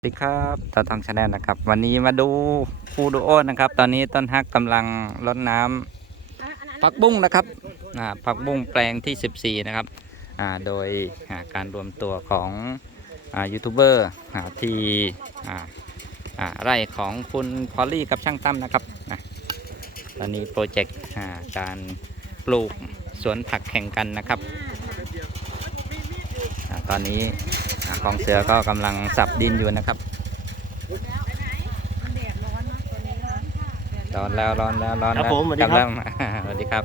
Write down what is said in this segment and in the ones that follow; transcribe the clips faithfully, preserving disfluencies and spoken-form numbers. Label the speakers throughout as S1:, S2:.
S1: สวัสดีครับตาทองชาแนลนะครับวันนี้มาดูฟูดูโอนะครับตอนนี้ต้นฮักกำลังรดน้ำผักบุ้งนะครับผักบุ้งแปลงที่สิบสี่นะครับโดยการรวมตัวของยูทูบเบอร์ที่ไร่ของคุณพอลลี่กับช่างตั้มนะครับตอนนี้โปรเจกต์การปลูกสวนผักแข่งกันนะครับตอนนี้กองเสือก็กำลังสับดินอยู่นะครับร้อนแล้วร้อนแล้วร้อนแล้วกำลังสวัสดีครับ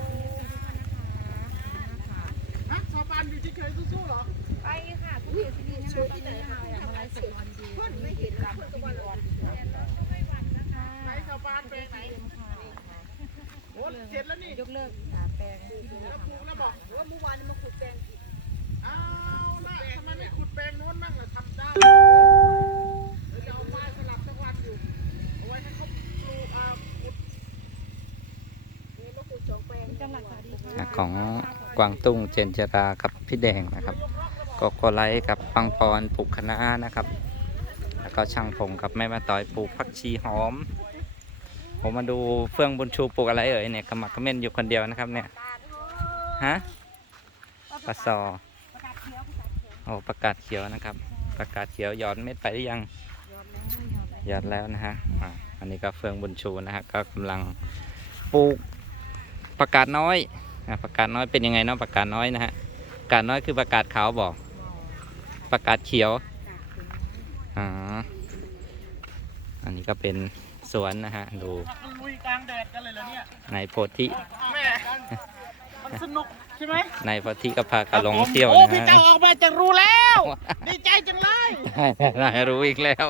S2: สอบานอยู่ที่เคยสู้ๆหรอไปค่ะคุณเกียรตินีนะคะตอนนี้เราอยากมาไลฟ์สดวันดีไม่เห็นการที่มีออนไหนสอบานแปลงไหนโอ้เสร็จแล้วนี่ยกเลิกแปลงที่ดีแล้วปลูกแล้วบอกว่าเมื่อวานมาขุดแปลงอีกอ้าวล่ะทำไมไม่ขุดแปลงนู้นบ้างล่ะทำได้จะเอาไม้สลับสักวันอยู่เอาไว้ให้เขาปลูกอ่าขุดนี่มาขุดสองแปลงจังหวัดสวัสดีค่ะ
S1: ของกวางตุ้งเจนจรากับพี่แดงนะครับก็โกไลกับปังปอนปลูกคะน้านะครับแล้วก็ช่างพงกับแม่มาต่อยปลูกผักชีหอมผมมาดูเฟื่องบุญชูปลูกอะไรเอ่ยเนี่ยกำมักกระเม่นอยู่คนเดียวนะครับเนี่ยฮะปลาซอโอ้ประกาศเขียวนะครับประกาศเขียวหยอดเม็ดไปหรือยังหยอดแล้วนะฮะอ่าอันนี้ก็เฟื่องบุญชูนะฮะก็กำลังปลูกประกาศน้อยประกาศน้อยเป็นยังไงเนาะประกาศน้อยนะฮะประกาศน้อยคือประกาศขาวบอกประกาศเขียวอ่าอันนี้ก็เป็นสวนนะฮะดู
S2: ลุยกลางแดดกันเลยเหรอเนี่ย
S1: ในโพธิ
S2: แม่มันสนุกใช่ไหม
S1: ในโพธิก็พากระลงเที่ยว
S2: นะฮะโอ้
S1: พี่
S2: เจ้าออกมาจะรู้แล้วดีใจจังเลย
S1: ได้รู้อีกแล้ว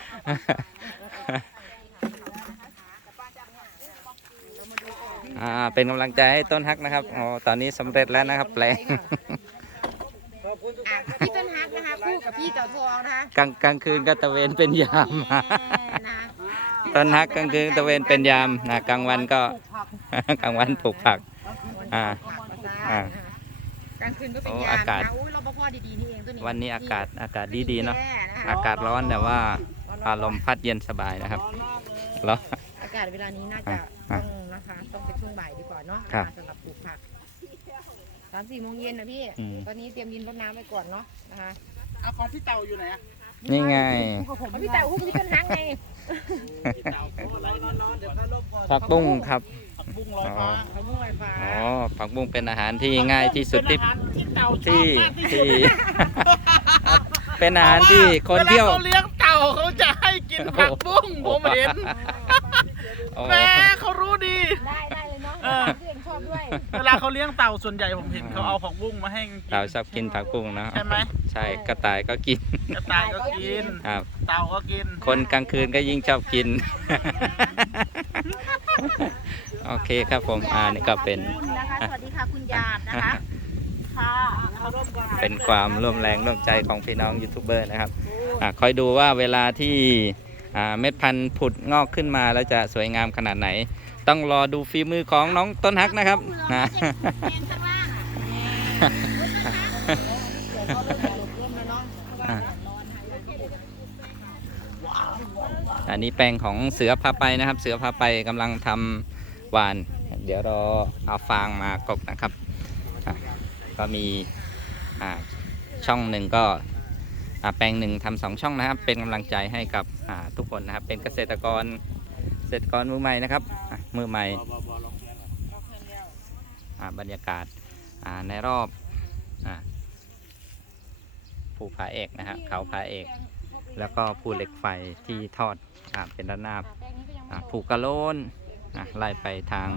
S1: อ่าเป็นกำลังใจให้ต้นฮักนะครับอ๋อตอนนี้สำเร็จแล้วนะครับแปลง
S3: พี่ต้นฮักนะคะคู่กับพี่เต่าทองนะคะ
S1: กลางกลางคืนก็ตะเวนเป็นยามต้นฮักกลางคืนตะเวนเป็นยามนะกลางวันก็กลางวันปลูกผักอ่าอ่
S3: ากลางคืนก็เป็นยามนะอุ้ยรปภดีๆนี่เองตัวนี้
S1: วันนี้อากาศอากาศดีๆเนาะอากาศร้อนแต่ว่าอารมณ์พัดเย็นสบายนะครับแล้ว
S3: อากาศเวลานี้น่าจะต้องนะคะต้องเป็นช่วงบ่ายดีกว่าเนาะสำหรับปลูกผักสามสี่โมงเย็นนะพี่ตอนนี้เตรียมดินรดน้ำไว้ก่อนเนาะนะคะ
S2: เอาของพี่เต่าอยู่ไหน
S1: นี่ไง
S3: พี่เต่าพี่ต้นฮักไง
S1: ผักบุ้งครับ
S2: ผักบุ้งลอยฟ้า
S3: ผักบุ้งลอยฟ้า
S1: อ๋อผักบุ้งเป็นอาหารที่ง่ายที่สุดที่ที่ที่เป็นอาหารที่คนเที่ยว
S2: เขาเลี้ยงเต่าเขาจะให้กินผักบุ้งผมเห็นแม่เขารู้ดี
S3: ได้ได้เลยเนาะเพื่อนชอบด้วย
S2: เวลาเขาเลี้ยงเต่าส่วนใหญ่ผมเห็นเขาเอาผักบุ้งมาให้
S1: เต่าชอบกินผักบุ้งนะ
S2: ใช่ไหม
S1: ใช่กระต่ายก็กิน
S2: กระต่ายก็กิน
S1: ครับ
S2: เต่าก็กิน
S1: คนกลางคืนก็ยิ่งชอบกินโอเคครับผมอ่านี่ก็เป็น
S3: สวัสดีค่ะคุณญาตินะคะค่ะ
S1: เป็นความร่วมแรงร่วมใจของพี่น้องยูทูบเบอร์นะครับอ่าคอยดูว่าเวลาที่อ่าเม็ดพันธุ์ผุดงอกขึ้นมาแล้วจะสวยงามขนาดไหนต้องรอดูฝีมือของน้องต้นฮักนะครับนะอันนี้แปลงของเสือพาไปนะครับเสือพาไปกำลังทำหวานเดี๋ยวรอเอาฟางมากบนะครับก็มีช่องหนึ่งก็แปลงหนึ่งทำสองช่องนะครับเป็นกำลังใจให้กับทุกคนนะครับเป็นเกษตรกรเกษตรกรมือใหม่นะครับมือใหม่บรรยากาศในรอบภูผาเอกนะฮะเขาผาเอกแล้วก็ภูเหล็กไฟที่ทอดเป็นด้านหน้าภูกระโลนไล่ไปทาง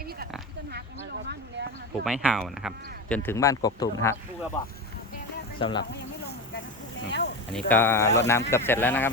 S1: ภูไม้ห่าวนะครับจนถึงบ้านกกตูมนะฮะสำหรับอันนี้ก็รดน้ำเกือบเสร็จแล้วนะครับ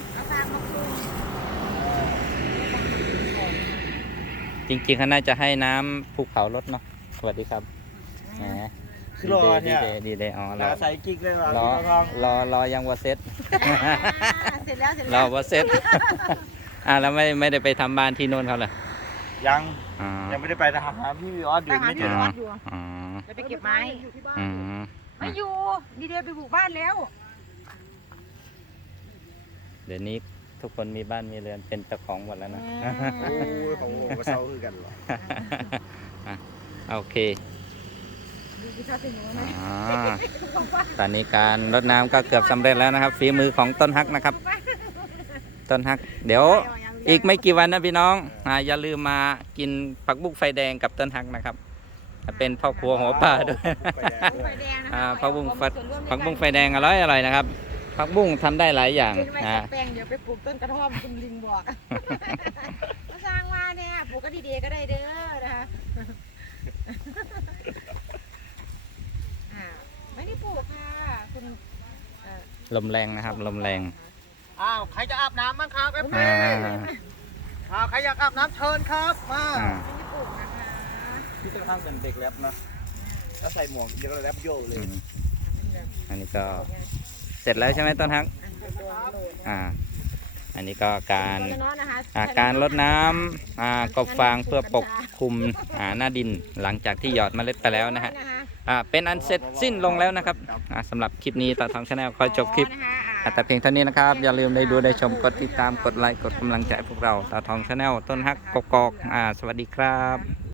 S1: จริงๆเขาน่าจะให้น้ำภูเขาลดเนาะสวัสดีครับแหม
S2: คือรอเนี่ย
S1: ดีเลยอ๋อรอ
S2: ใส่กิ๊กเลย
S1: รอรอรอยังวอเซ็ต
S3: เสร็จแล้วเสร็จ
S1: รอวอเซ็ตอ่าแล้วไม่ไม่ได้ไปทำบ้านที่โน่นเขาเลย
S2: ยังยังไม่ได้ไปทหารพี่ออสอยู่ไม่ถึง
S3: จะไปเก็บไม้ไม่อยู่ดีเดย์ไปบุกบ้านแล้ว
S1: เดี๋ยวนี้ทุกคนมีบ้านมีเรือนเป็นเจ้าของหมดแล้วนะ
S4: โอ้ยของผมก็เศร้าคือกันหรอ
S1: อ่ะโอเค
S3: ดูสิคะถึงไหม
S1: อ่าตอนนี้การรดน้ำก็เกือบสำเร็จแล้วนะครับฝีมือของต้นฮักนะครับ ต้นฮัก เดี๋ยวอีกไม่กี่วันนะพี่น้องอ่าอย่าลืมมากินผักบุ้งไฟแดงกับต้นฮักนะครับเป็นพ่อครัวหัวป่าด้วย
S3: ไฟแดงนะ
S1: อ่า
S3: คะ
S1: ผักบุ้งไฟ
S3: ส่วนร่วมใน
S1: ผักบุ้งไฟ
S3: าร
S1: แดงอร่อยอร่อยนะครับผักบุ้งทำได้หลายอย่าง
S3: เป็นไว้
S1: อ่า
S3: กับแปลงเดี๋ยวไปปลูกต้นกระท่อมคุณลิงบอก มาสร้างว่าเนี่ยปลูกก็ดีๆก็ได้เด้อนะคะอ่าไม่ได้ปลูกค่ะคุณเอ่อ
S1: ลมแรงนะครับ ลมแรง
S4: อ้าวใครจะอาบน้ำบ้างครับเอฟ
S1: อ่า
S4: อ้าวใครอยากอาบน้ำเชิญครับมา
S1: อ่า
S3: ไม่ได้ปลูกนะคะ
S4: พี่จะทำเป็นเด็กแรปนะแล้วใส่หมวกเด็กแรปโยเลย
S1: อืมอันนี้ก็เสร็จแล้วใช่ไหมต้นฮัก อ่า อันนี้ก็การอ่าการรดน้ำอ่ากบฟางเพื่อปกคลุมอ่าหน้าดินหลังจากที่หยอดเมล็ดไปแล้วนะฮะอ่าเป็นอันเสร็จสิ้นลงแล้วนะครับอ่าสำหรับคลิปนี้ต่อทางชาแนลขอจบคลิปอ่าแต่เพียงเท่านี้นะครับ อย่าลืมได้ดูได้ชมกดติดตามกดไลค์กดกำลังใจพวกเราต่อทองชาแนลต้นฮักกกอกอ่าสวัสดีครับ